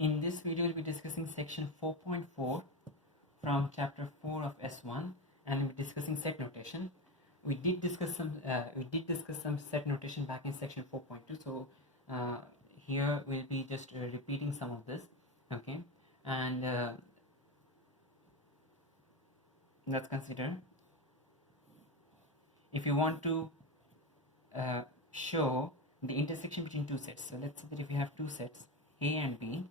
In this video, we'll be discussing section 4.4 from chapter 4 of S1, and we'll be discussing set notation. We did discuss some set notation back in section 4.2. So here we'll be just repeating some of this. Okay, and let's consider if you want to show the intersection between two sets. So let's say that if you have two sets A and B,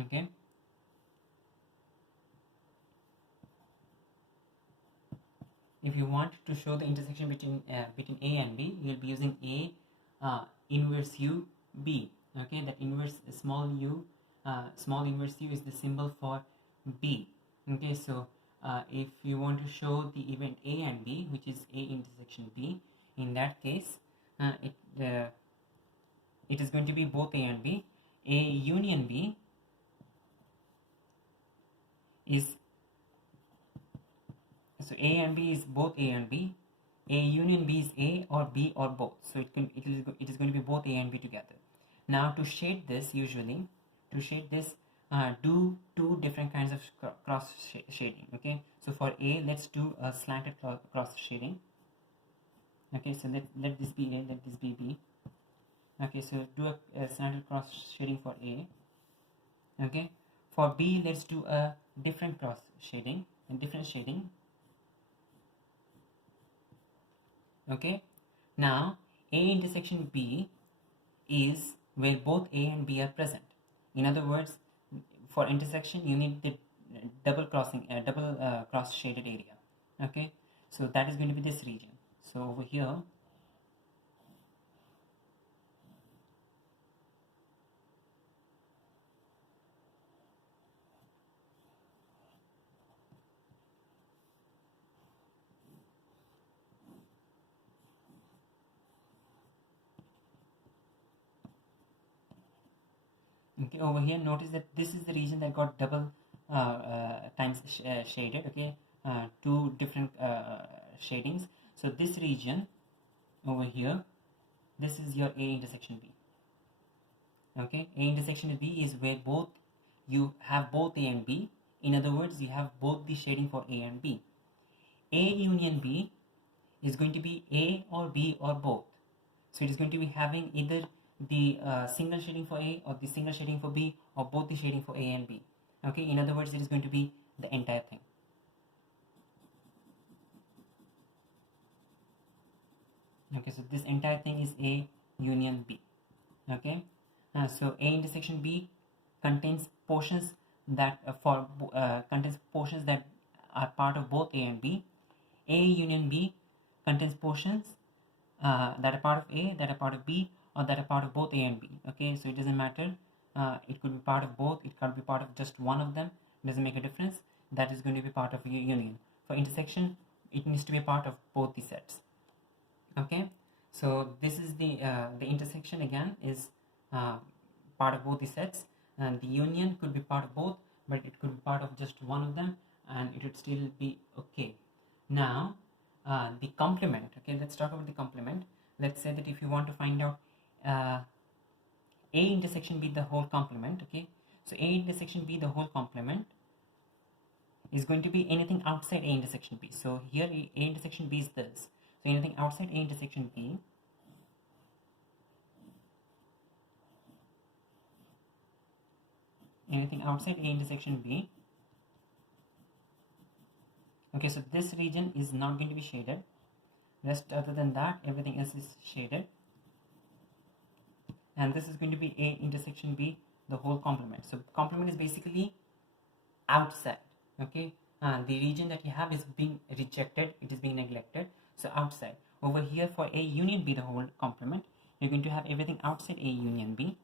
okay, if you want to show the intersection between A and B, you will be using A inverse U B. Okay, that inverse small inverse U is the symbol for B. Okay, so if you want to show the event A and B, which is A intersection B, in that case it is going to be both A and B. A union B is, so A and B is both A and B. A union B is A or B or both. So it is going to be both A and B together. Now to shade this, usually to shade this, do two different kinds of cross shading. Okay, so for A, let's do a slanted cross shading. Okay, so let this be A, let this be B. Okay, so do a slanted cross shading for A. Okay, for B, let's do a different cross shading and different shading. Okay, now A intersection B is where both A and B are present. In other words, for intersection you need the double cross shaded area. Okay, so that is going to be this region. So over here, okay, over here notice that this is the region that got double times shaded. Okay, two different shadings. So this region over here, this is your A intersection B. Okay, A intersection B is where both you have both A and B. In other words, you have both the shading for A and B. A union B is going to be A or B or both. So it is going to be having either the single shading for A or the single shading for B, or both the shading for A and B. Okay, in other words, it is going to be the entire thing. Okay, so this entire thing is A union B. Okay, so A intersection B contains portions that contains portions that are part of both A and B. A union B contains portions that are part of A, that are part of B, or that are part of both A and B. Okay, so it doesn't matter. It could be part of both. It could be part of just one of them. It doesn't make a difference. That is going to be part of a union. For intersection, it needs to be a part of both the sets. Okay, so this is the intersection again is part of both the sets, and the union could be part of both, but it could be part of just one of them, and it would still be okay. Now the complement. Okay, let's talk about the complement. Let's say that if you want to find out A intersection B the whole complement. Okay, so A intersection B the whole complement is going to be anything outside A intersection B. So here A intersection B is this. So anything outside A intersection B okay, so this region is not going to be shaded. Rest other than that, everything else is shaded, and this is going to be A intersection B the whole complement. So complement is basically outside. Okay, the region that you have is being rejected, it is being neglected. So outside. Over here for A union B the whole complement, you're going to have everything outside A union B.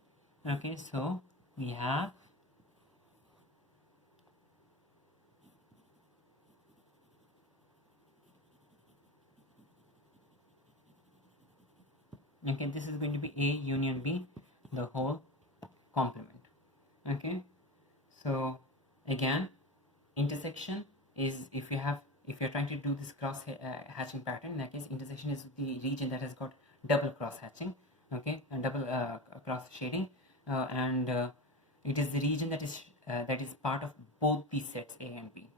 Okay, so we have okay, this is going to be A union B the whole complement. Okay, so again, intersection is if you're trying to do this cross hatching pattern. In that case, intersection is the region that has got double cross hatching. Okay, and double cross shading, and it is the region that is part of both these sets A and B.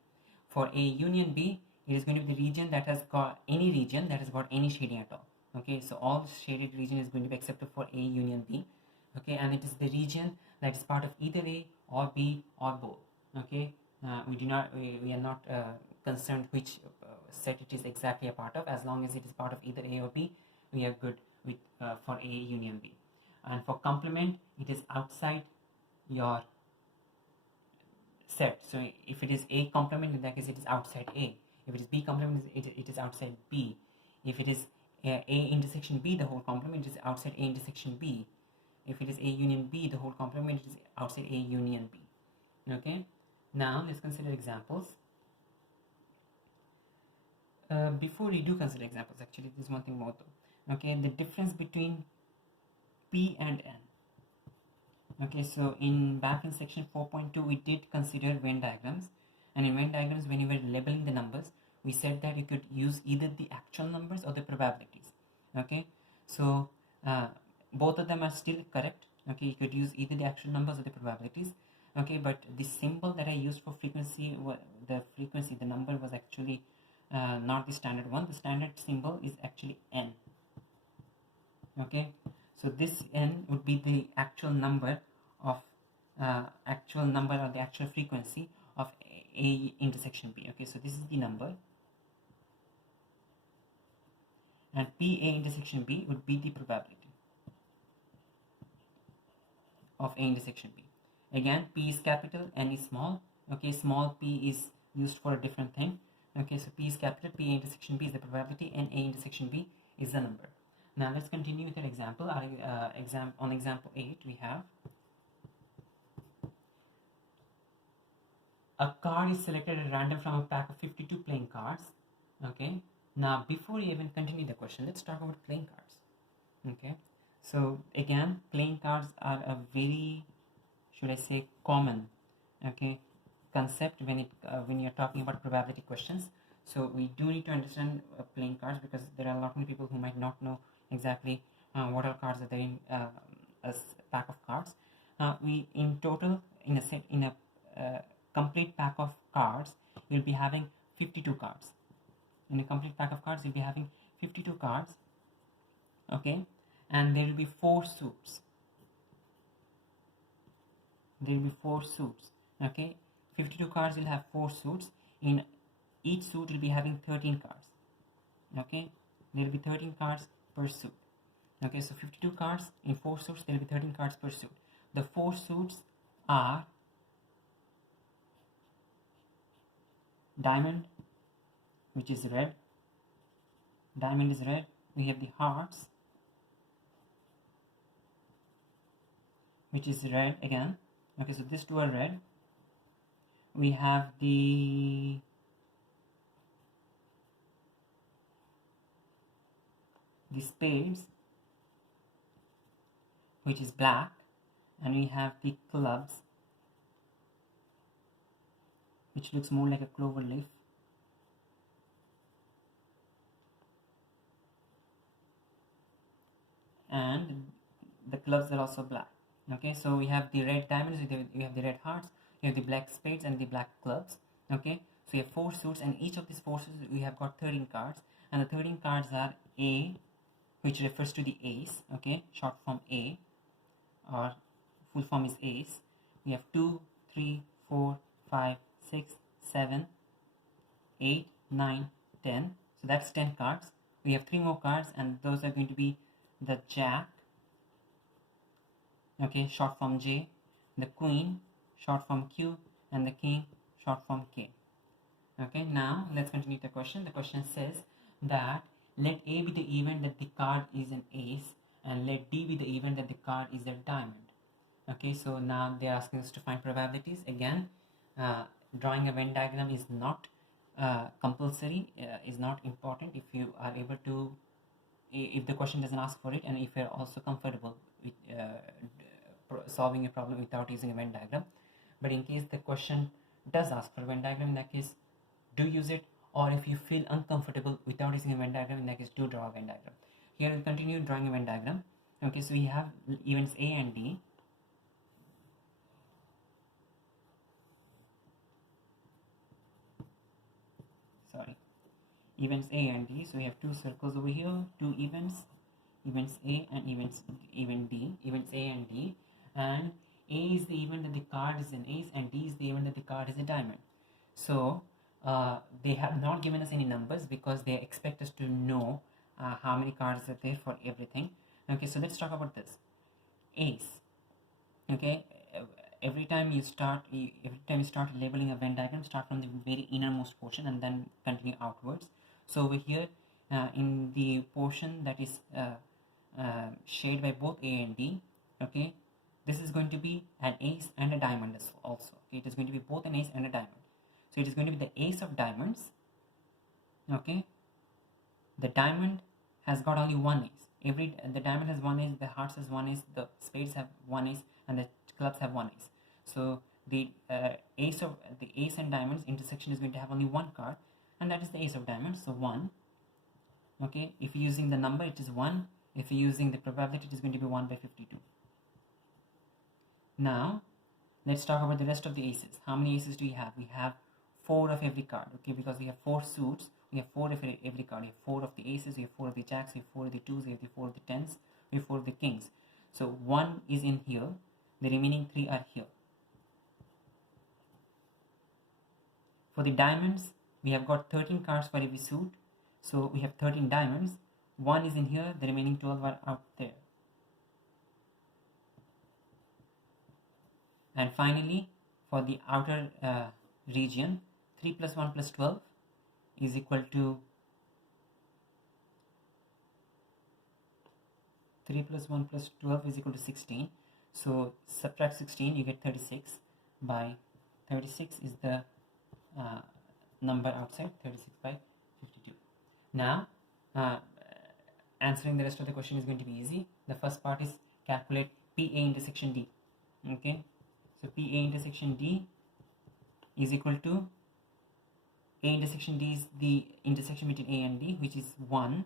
For A union B, it is going to be the region that has got any region that has got any shading at all. Okay, so all shaded region is going to be accepted for A union B. Okay, and it is the region that is part of either A or B or both. Okay, we are not concerned which set it is exactly a part of. As long as it is part of either A or B, we are good with for A union B. And for complement, it is outside your set. So if it is A complement, in that case it is outside A. If it is B complement, it is outside B. If it is A intersection B, the whole complement is outside A intersection B. If it is A union B, the whole complement is outside A union B. Okay, now let's consider examples. Before we do consider examples, actually there's one thing more though. Okay, the difference between P and N. Okay, so back in section 4.2 we did consider Venn diagrams, and in Venn diagrams when you were labeling the numbers, we said that you could use either the actual numbers or the probabilities. Okay, so both of them are still correct. Okay, you could use either the actual numbers or the probabilities. Okay, but the symbol that I used for frequency, the number was actually not the standard one. The standard symbol is actually N. Okay, so this N would be the actual number of or the actual frequency of A intersection B. Okay, so this is the number, and PA intersection B would be the probability of A intersection B. Again, P is capital, N is small. Okay, small p is used for a different thing. Okay, so P is capital, PA intersection B is the probability, and A intersection B is the number. Now let's continue with an example. On example 8, we have a card is selected at random from a pack of 52 playing cards. Okay, now before we even continue the question, let's talk about playing cards. Okay, so again, playing cards are a very, should I say, common, okay, concept when you're talking about probability questions. So we do need to understand playing cards, because there are a lot of people who might not know exactly what all cards are there in a pack of cards. We in total, in a complete pack of cards, you'll be having 52 cards. In a complete pack of cards, you'll be having 52 cards. Okay, and there will be 4 suits. There will be 4 suits. Okay, 52 cards will have 4 suits. In each suit will be having 13 cards. Okay, there will be 13 cards per suit. Okay, so 52 cards in 4 suits, there will be 13 cards per suit. The 4 suits are diamond, which is red. Diamond is red. We have the hearts, which is red again. Okay, so these two are red. We have the spades, which is black, and we have the clubs, which looks more like a clover leaf. And the clubs are also black. Okay, so we have the red diamonds, we have the red hearts, we have the black spades and the black clubs. Okay, so we have 4 suits, and each of these 4 suits we have got 13 cards, and the 13 cards are A, which refers to the ace. Okay, short form A, or full form is ace. We have 2, 3, 4, 5, 6, 7, 8, 9, 10. So that's 10 cards. We have 3 more cards, and those are going to be the jack, okay, short form J, the queen, short form Q, and the king, short form K. Okay, now let's continue the question. The question says that let A be the event that the card is an ace, and let D be the event that the card is a diamond. Okay, so now they're asking us to find probabilities. Again, drawing a Venn diagram is not compulsory, is not important if you are able to, if the question doesn't ask for it, and if you're also comfortable with solving a problem without using a Venn diagram. But in case the question does ask for a Venn diagram, in that case do use it, or if you feel uncomfortable without using a Venn diagram, in that case do draw a Venn diagram. Here we'll continue drawing a Venn diagram. Okay, so we have events A and D. events A and D. So we have two circles over here, two events A and event D, events A and D, and A is the event that the card is an ace, and D is the event that the card is a diamond. So they have not given us any numbers because they expect us to know how many cards are there for everything. Okay, so let's talk about this. Ace. Okay, every time you start labeling a Venn diagram, start from the very innermost portion and then continue outwards. So over here, in the portion that is shaded by both A and D, okay, this is going to be an ace and a diamond also. Okay, it is going to be both an ace and a diamond. So it is going to be the ace of diamonds. Okay, the diamond has got only one ace. The diamond has one ace, the hearts has one ace, the spades have one ace, and the clubs have one ace. So the ace and diamonds intersection is going to have only one card, and that is the ace of diamonds. So 1. Okay, if you're using the number, it is 1. If you're using the probability, it is going to be 1 by 52. Now let's talk about the rest of the aces. How many aces do we have? We have 4 of every card. Okay, because we have 4 suits, we have 4 of every card. We have 4 of the aces, we have 4 of the jacks, we have 4 of the 2s, we have 4 of the 10s, we have 4 of the kings. So 1 is in here, the remaining 3 are here. For the diamonds, we have got 13 cards for every suit, so we have 13 diamonds. 1 is in here, the remaining 12 are out there. And finally, for the outer region, 3 plus 1 plus 12 is equal to 16. So subtract 16, you get 36. By 36 is the number outside, 36 by 52. Now answering the rest of the question is going to be easy. The first part is calculate PA intersection D. Okay, so PA intersection D is equal to A intersection D is the intersection between A and D, which is 1.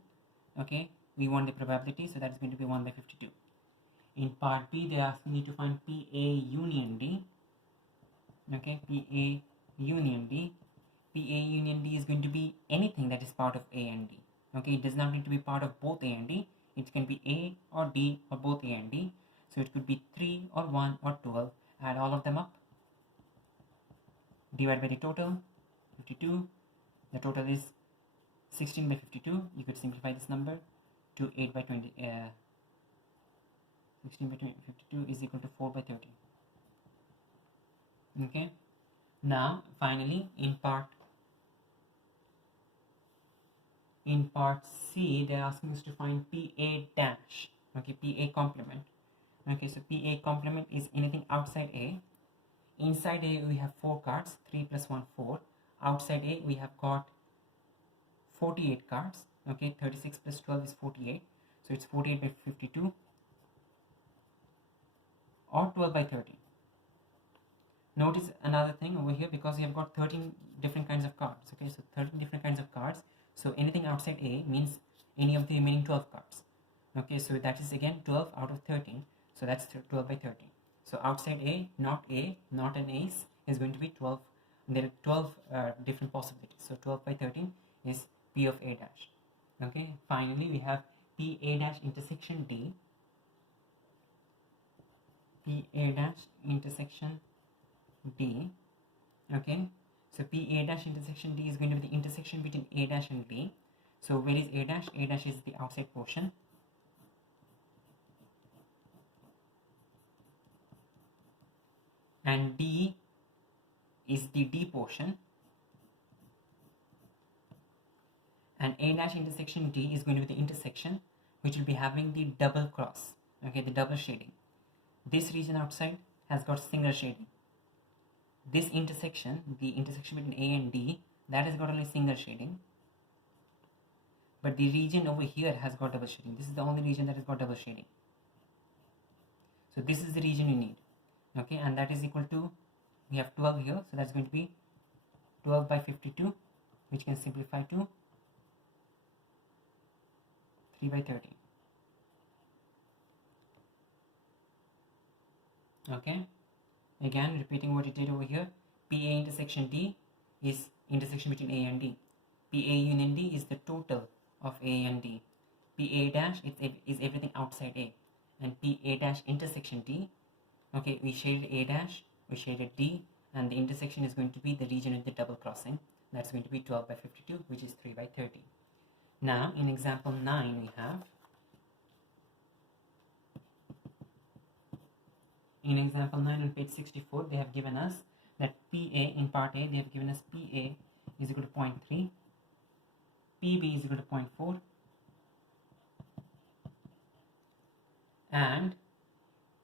Okay, we want the probability, so that is going to be 1 by 52. In part B, they are asking you to find PA union D. Okay, PA union D. PA union D is going to be anything that is part of A and D. Okay, it does not need to be part of both A and D. It can be A or D or both A and D. So it could be 3 or 1 or 12. Add all of them up. Divide by the total, 52. The total is 16 by 52. You could simplify this number to 8 by 20. 16 by 52 is equal to 4 by 30. Okay. Now, finally, in part C, they are asking us to find PA dash. Okay, PA complement. Okay, so PA complement is anything outside A. Inside A, we have 4 cards, 3 plus 1, 4. Outside A, we have got 48 cards. Okay, 36 plus 12 is 48. So it's 48 by 52 or 12 by 30. Notice another thing over here, because we have got 13 different kinds of cards. Okay, so 13 different kinds of cards. So anything outside A means any of the remaining 12 cards. Okay, so that is again 12 out of 13. So that's 12 by 13. So outside A, not an ace, is going to be 12. There are 12 different possibilities. So 12 by 13 is P of A dash. Okay, finally we have PA dash intersection D. PA dash intersection D. Okay, so PA dash intersection D is going to be the intersection between A dash and D. So where is A dash? A dash is the outside portion. And D is the D portion. And A dash intersection D is going to be the intersection which will be having the double cross. Okay, the double shading. This region outside has got single shading. This intersection, the intersection between A and D, that has got only single shading. But the region over here has got double shading. This is the only region that has got double shading. So this is the region you need. Okay, and that is equal to, we have 12 here, so that's going to be 12 by 52, which can simplify to 3 by 30. Okay, again repeating what it did over here. PA intersection D is intersection between A and D. PA union D is the total of A and D. PA dash is everything outside A, and PA dash intersection D. Okay, we shaded A dash, we shaded D, and the intersection is going to be the region with the double crossing. That's going to be 12 by 52, which is 3 by 30. Now, in example 9, we have, in example 9 on page 64, they have given us that PA, in part A, they have given us PA is equal to 0.3, PB is equal to 0.4, and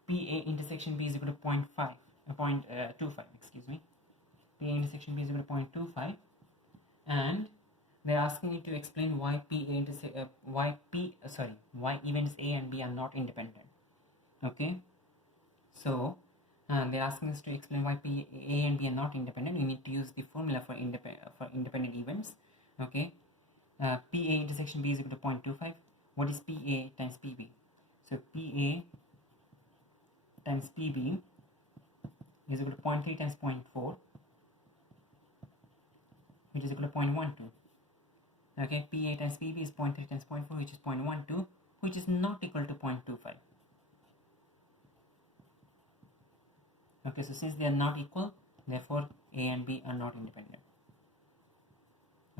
PA intersection B is equal to 0.25, excuse me. PA intersection B is equal to 0.25, and they're asking you to explain why why events A and B are not independent. Okay, so they're asking us to explain why A and B are not independent. We need to use the formula for independent events. Okay, PA intersection B is equal to 0.25. What is PA times PB? So PA times PB is equal to 0.3 times 0.4, which is equal to 0.12. Okay, PA times PB is 0.3 times 0.4, which is 0.12, which is not equal to 0.25. Okay, so since they are not equal, therefore A and B are not independent.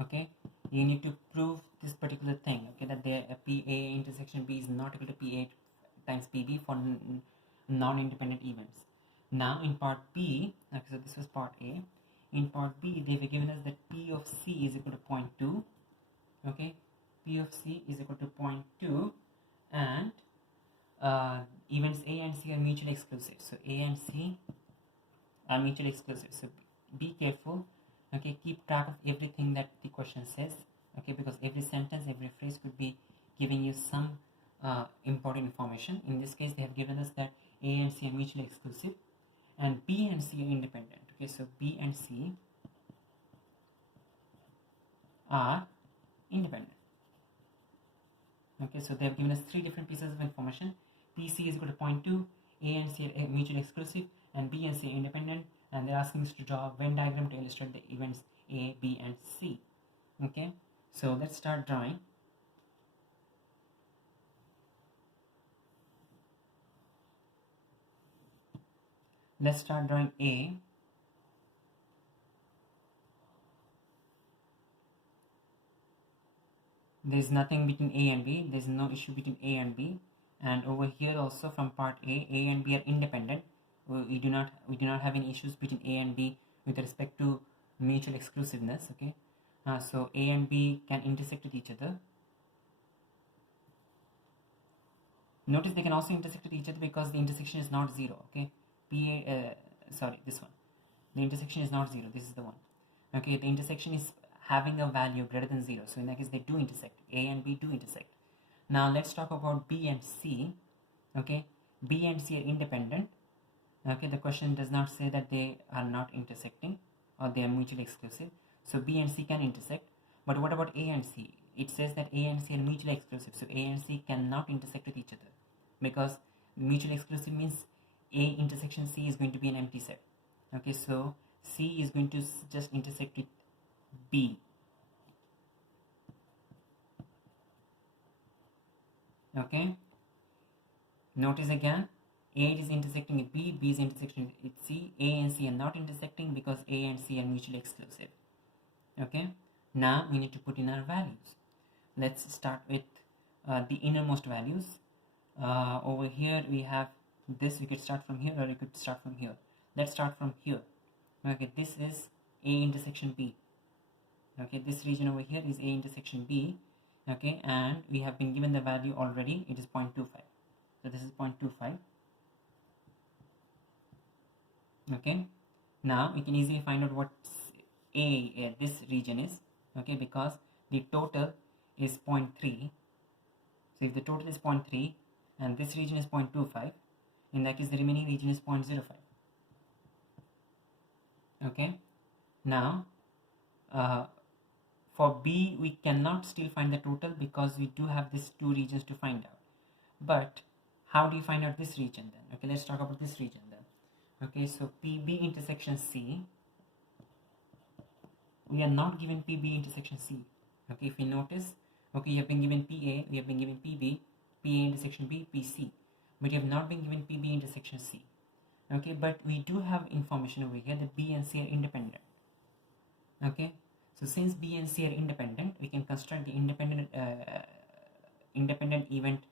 Okay, you need to prove this particular thing. Okay, that their PA intersection B is not equal to PA times PB for non-independent events. Now in part B, okay, so this was part A. In part B, they have given us that P of C is equal to 0.2. Okay, P of C is equal to 0.2, and events A and C are mutually exclusive. So A and C are mutually exclusive. So be careful. Okay, keep track of everything that the question says. Okay, because every sentence, every phrase could be giving you some important information. In this case, they have given us that A and C are mutually exclusive, and B and C are independent. Okay, so B and C are independent. Okay, so they have given us three different pieces of information. PC is equal to 0.2, A and C are mutually exclusive, and B and C are independent, and they're asking us to draw a Venn diagram to illustrate the events A, B, and C. Okay, so let's start drawing. Let's start drawing A. There's nothing between A and B. There's no issue between A and B. And over here also from part A and B are independent. We do not have any issues between A and B with respect to mutual exclusiveness. Okay, so A and B can intersect with each other. Notice they can also intersect with each other because the intersection is not 0. Okay, this one. The intersection is not 0. This is the one. Okay, the intersection is having a value greater than 0. So in that case, they do intersect. A and B do intersect. Now let's talk about B and C. Okay, B and C are independent. Okay, the question does not say that they are not intersecting or they are mutually exclusive. So B and C can intersect. But what about A and C? It says that A and C are mutually exclusive. So A and C cannot intersect with each other, because mutually exclusive means A intersection C is going to be an empty set. Okay, so C is going to just intersect with B. Okay, notice again, A is intersecting with B, B is intersecting with C. A and C are not intersecting because A and C are mutually exclusive. Okay, now we need to put in our values. Let's start with the innermost values. Over here we have this. You could start from here or you could start from here. Let's start from here. Okay, this is A intersection B. Okay, this region over here is A intersection B. Okay, and we have been given the value already. It is 0.25. So this is 0.25. Okay, now we can easily find out what this region is. Okay, because the total is 0.3. So if the total is 0.3 and this region is 0.25, in that case the remaining region is 0.05. Okay, now for B we cannot still find the total because we do have these two regions to find out. But how do you find out this region then? Okay, let's talk about this region then. Okay, so PB intersection C, we are not given PB intersection C. Okay, if you notice, okay, you have been given PA, we have been given PB, PA intersection B, PC, but you have not been given PB intersection C. Okay, but we do have information over here that B and C are independent. Okay, so since B and C are independent, we can construct the independent event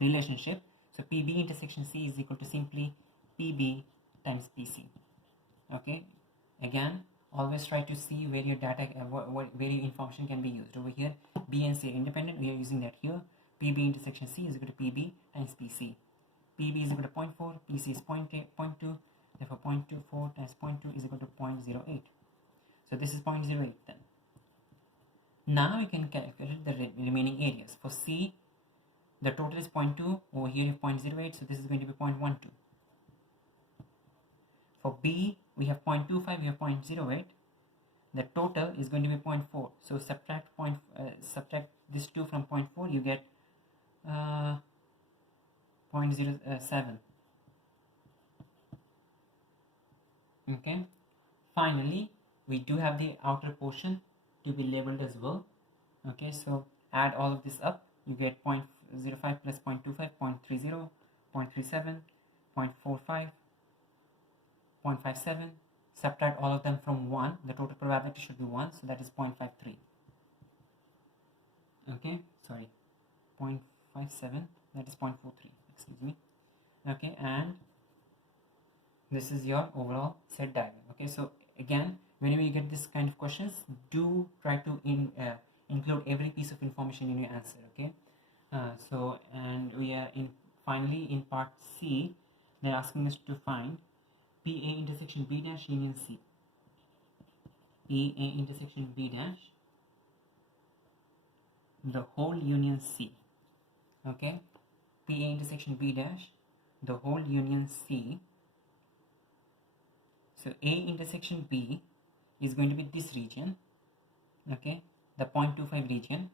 relationship. So PB intersection C is equal to simply PB times PC. Okay, again, always try to see where your data, where your information can be used. Over here, B and C are independent. We are using that here. PB intersection C is equal to PB times PC. PB is equal to 0.4, PC is 0.2, therefore 0.24 times 0.2 is equal to 0.08. So this is 0.08 then. Now you can calculate the remaining areas. For C, the total is 0.2, over here you have 0.08, so this is going to be 0.12. For B, we have 0.25, we have 0.08. The total is going to be 0.4. So subtract this 2 from 0.4, you get 0.07. Okay. Finally, we do have the outer portion to be labeled as well. Okay, so add all of this up, you get 0.05 plus 0.25, 0.30, 0.37, 0.45, 0.57. Subtract all of them from 1, the total probability should be 1, so that is 0.53. Okay, sorry, 0.57, that is 0.43, excuse me. Okay, and this is your overall set diagram. Okay, so again, whenever you get this kind of questions, do try to include every piece of information in your answer. Okay, and we are finally in part C. They're asking us to find PA intersection B dash union C. PA intersection B dash, the whole union C. Okay, PA intersection B dash, the whole union C. So A intersection B is going to be this region. Okay, the 0.25 region.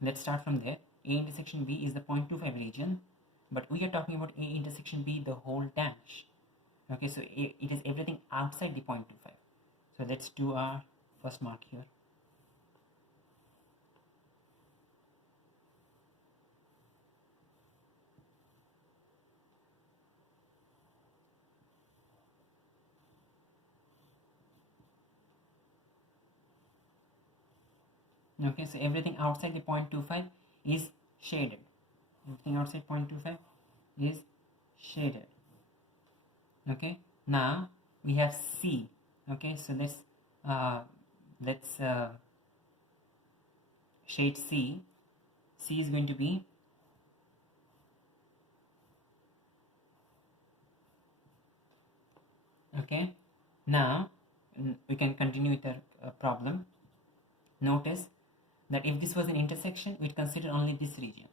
Let's start from there. A intersection B is the 0.25 region, but we are talking about A intersection B, the whole dash. Okay, so it is everything outside the 0.25. So let's do our first mark here. Okay, so everything outside the 0.25 is shaded. Everything outside 0.25 is shaded. Okay, now we have C. Okay, so let's shade C. C is going to be okay. Now we can continue with our problem. Notice that if this was an intersection, we'd consider only this region.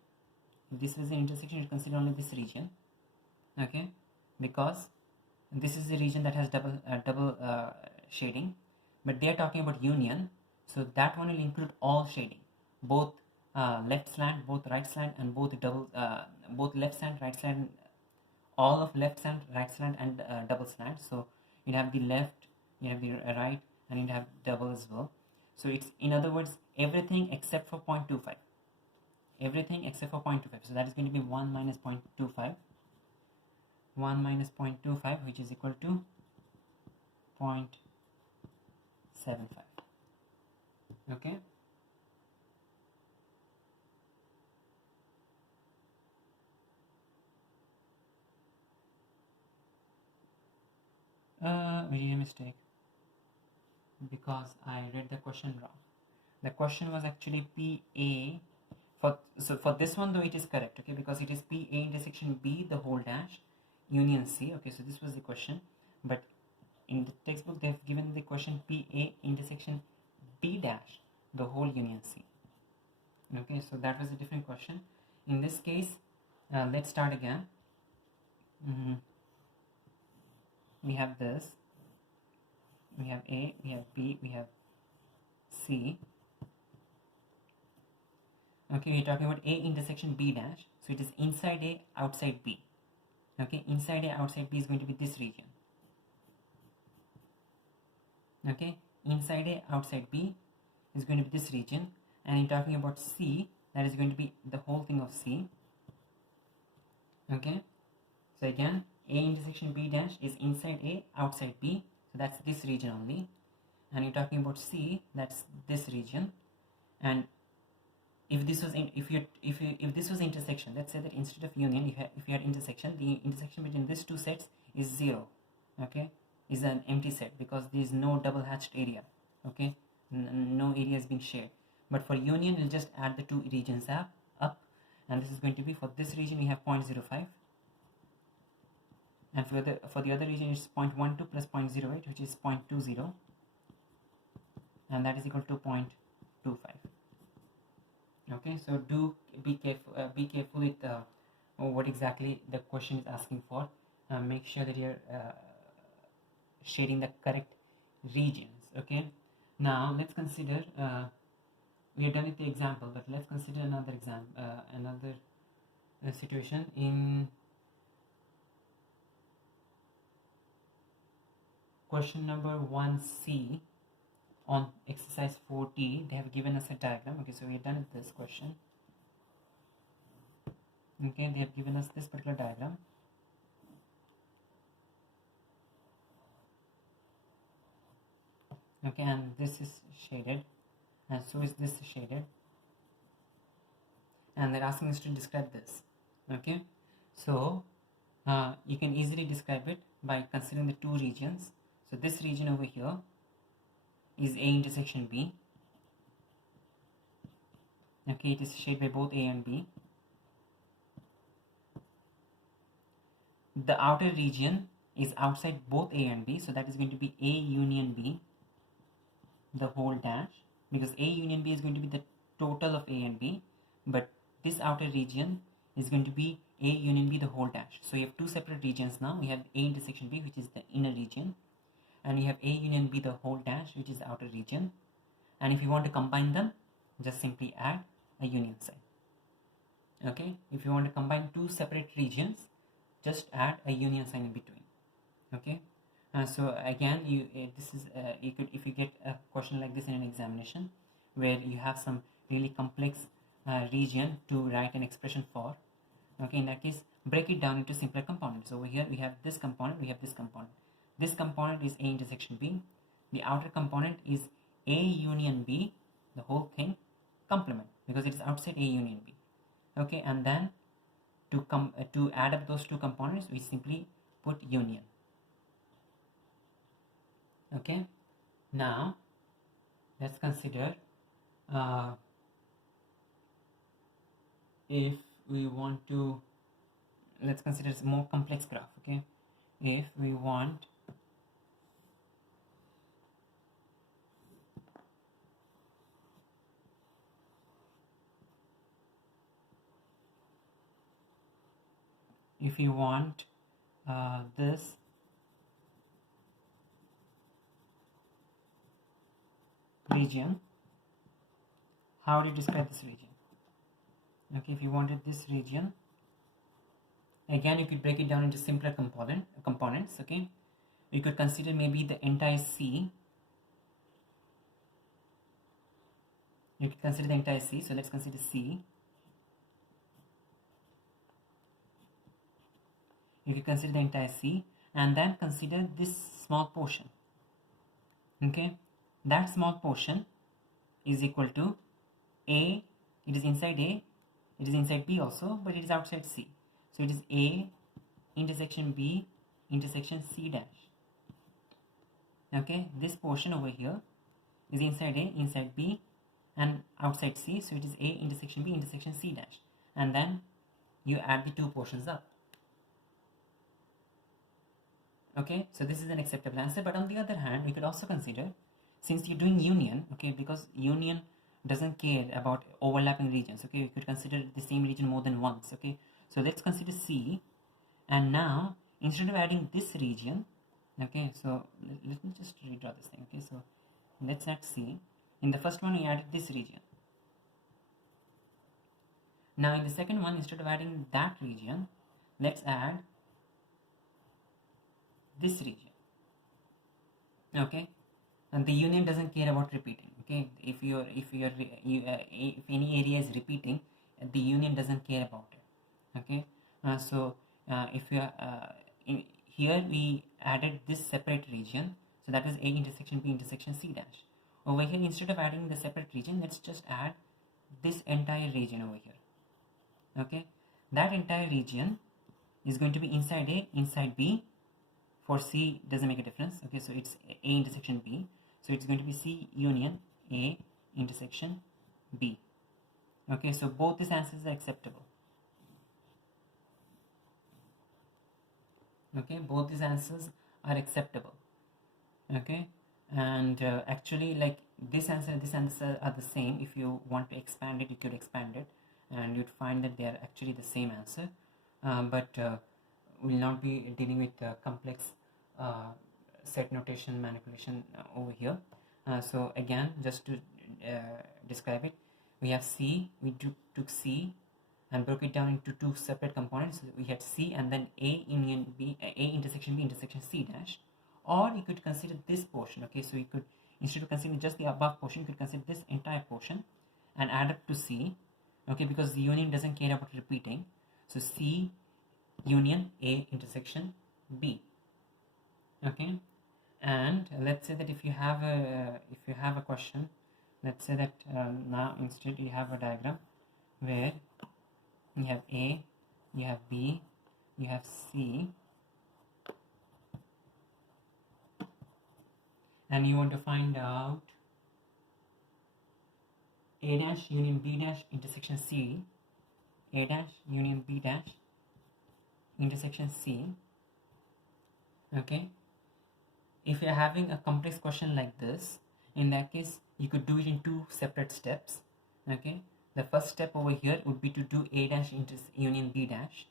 If this was an intersection, we'd consider only this region. Okay, because this is the region that has double shading, but they are talking about union, so that one will include all shading, both left slant, both right slant, and both left slant, right slant, all of left slant, right slant, and double slant. So you have the left, you have the right, and you have double as well. So it's, in other words, everything except for 0.25. Everything except for 0.25. So that is going to be 1 minus 0.25. 1 minus 0.25, which is equal to 0.75. Okay. We did a mistake because I read the question wrong. The question was actually PA. For this one though, it is correct. Okay, because it is PA intersection B, the whole dash, union C. Okay, so this was the question, but in the textbook they have given the question PA intersection B dash, the whole union C. Okay, so that was a different question. In this case, let's start again. We have this, we have A, we have B, we have C. Okay, we're talking about A intersection B dash, so it is inside A, outside B. Okay, inside A, outside B is going to be this region. Okay, inside A, outside B is going to be this region, and you're talking about C, that is going to be the whole thing of C. Okay, so again, A intersection B dash is inside A, outside B, so that's this region only. And you're talking about C, that's this region. And if this was if this was intersection, let's say that instead of union, if you had intersection, the intersection between these two sets is 0. Okay, is an empty set because there is no double hatched area. Okay, no area has been shared. But for union, we'll just add the two regions up, and this is going to be, for this region we have 0.05, and for the other region it's 0.12 plus 0.08, which is 0.20, and that is equal to 0.25. Okay, so do be careful with what exactly the question is asking for. Make sure that you're shading the correct regions. Okay, now let's consider, we are done with the example, but let's consider another situation. In question number 1C on exercise 4D, they have given us a diagram. Okay, so we are done with this question. Okay, they have given us this particular diagram. Okay, and this is shaded, and so is this shaded, and they're asking us to describe this. Okay, so you can easily describe it by considering the two regions. So this region over here is A intersection B. Okay, it is shaded by both A and B. The outer region is outside both A and B, so that is going to be A union B, the whole dash, because A union B is going to be the total of A and B, but this outer region is going to be A union B, the whole dash. So you have two separate regions now. We have A intersection B, which is the inner region, and you have A union B, the whole dash, which is the outer region. And if you want to combine them, just simply add a union sign. Okay, if you want to combine two separate regions, just add a union sign in between. Okay, so again, you could, if you get a question like this in an examination where you have some really complex region to write an expression for, okay, in that case, break it down into simpler components. Over here we have this component, we have this component. This component is A intersection B. The outer component is A union B, the whole thing, complement, because it is outside A union B. Okay, and then to add up those two components, we simply put union. Okay, now let's consider if we want to, let's consider a more complex graph. Okay, if we want this region, how do you describe this region? Okay, if you wanted this region, again you could break it down into simpler components. Okay, you could consider maybe the entire C. You could consider the entire C. So let's consider C. You could consider the entire C, and then consider this small portion. Okay, that small portion is equal to A. It is inside A, it is inside B also, but it is outside C. So it is A intersection B intersection C dash. Okay, this portion over here is inside A, inside B, and outside C. So it is A intersection B intersection C dash, and then you add the two portions up. Okay, so this is an acceptable answer. But on the other hand, we could also consider, since you're doing union, okay, because union doesn't care about overlapping regions. Okay, we could consider the same region more than once. Okay, so let's consider C, and now instead of adding this region, okay, so let me just redraw this thing. Okay, so let's add C. In the first one we added this region. Now in the second one, instead of adding that region, let's add this region. Okay, and the union doesn't care about repeating. Okay, if any area is repeating, the union doesn't care about it. Okay, if you in here we added this separate region, so that is A intersection B intersection C dash. Over here, instead of adding the separate region, let's just add this entire region over here. Okay, that entire region is going to be inside A, inside B. For C, doesn't make a difference. Okay, so it's A intersection B, so it's going to be C union A intersection B. Okay, so both these answers are acceptable. Okay, both these answers are acceptable. Okay, and actually, like this answer and this answer are the same. If you want to expand it, you could expand it, and you'd find that they are actually the same answer. But we'll not be dealing with complex set notation manipulation over here. So again, just to describe it, we have C. We took C and broke it down into two separate components. We had C and then A union B, A intersection B intersection C dash. Or you could consider this portion. Okay, so you could, instead of considering just the above portion, you could consider this entire portion and add up to C. Okay, because the union doesn't care about repeating. So C union A intersection B. Okay, and let's say that if you have a question, let's say that now instead you have a diagram where you have A, you have B, you have C, and you want to find out A dash union B dash intersection C, A dash union B dash intersection C. Okay, if you're having a complex question like this, in that case you could do it in two separate steps. Okay, the first step over here would be to do A dash union B dash.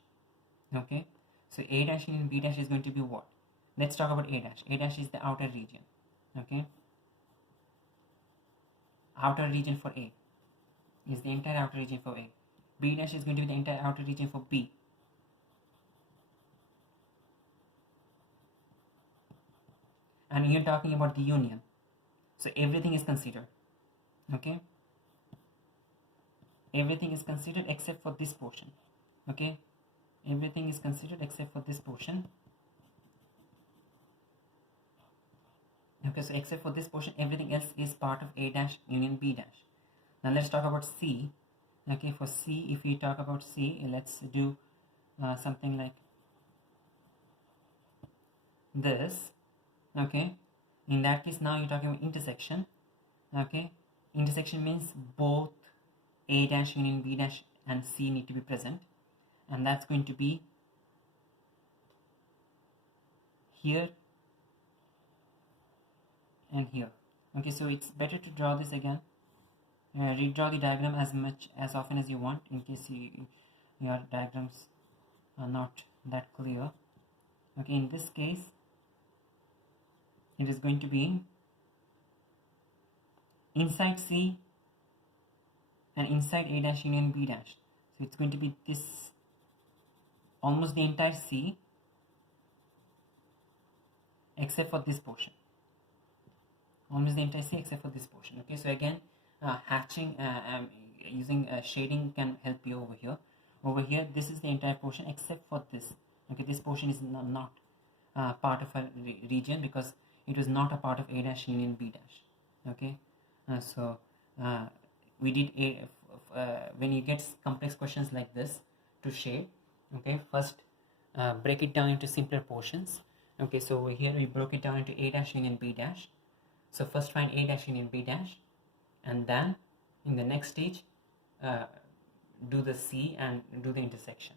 Okay, so A dash union B dash is going to be what? Let's talk about A dash. A dash is the outer region. Okay, outer region for A is the entire outer region for A. B dash is going to be the entire outer region for B. And you're talking about the union, so everything is considered. Okay, everything is considered except for this portion. Okay, everything is considered except for this portion. Okay, so except for this portion, everything else is part of A dash union B dash. Now let's talk about C. Okay, for C, if we talk about C, let's do something like this. Okay, in that case, now you're talking about intersection. Okay, intersection means both A dash union B dash and C need to be present, and that's going to be here and here. Okay, so it's better to draw this again. Redraw the diagram as often as you want, in case your diagrams are not that clear. Okay, in this case it is going to be inside C and inside A dash union B dash. So it's going to be this, almost the entire C except for this portion. Almost the entire C except for this portion. Okay, so again, hatching using shading can help you over here. Over here, this is the entire portion except for this. Okay, this portion is not part of a region because it was not a part of A dash union B dash. Okay, so we did when you get complex questions like this to shade. Okay, first break it down into simpler portions. Okay, so over here we broke it down into A dash union B dash. So first find A dash union B dash, and then in the next stage do the C and do the intersection.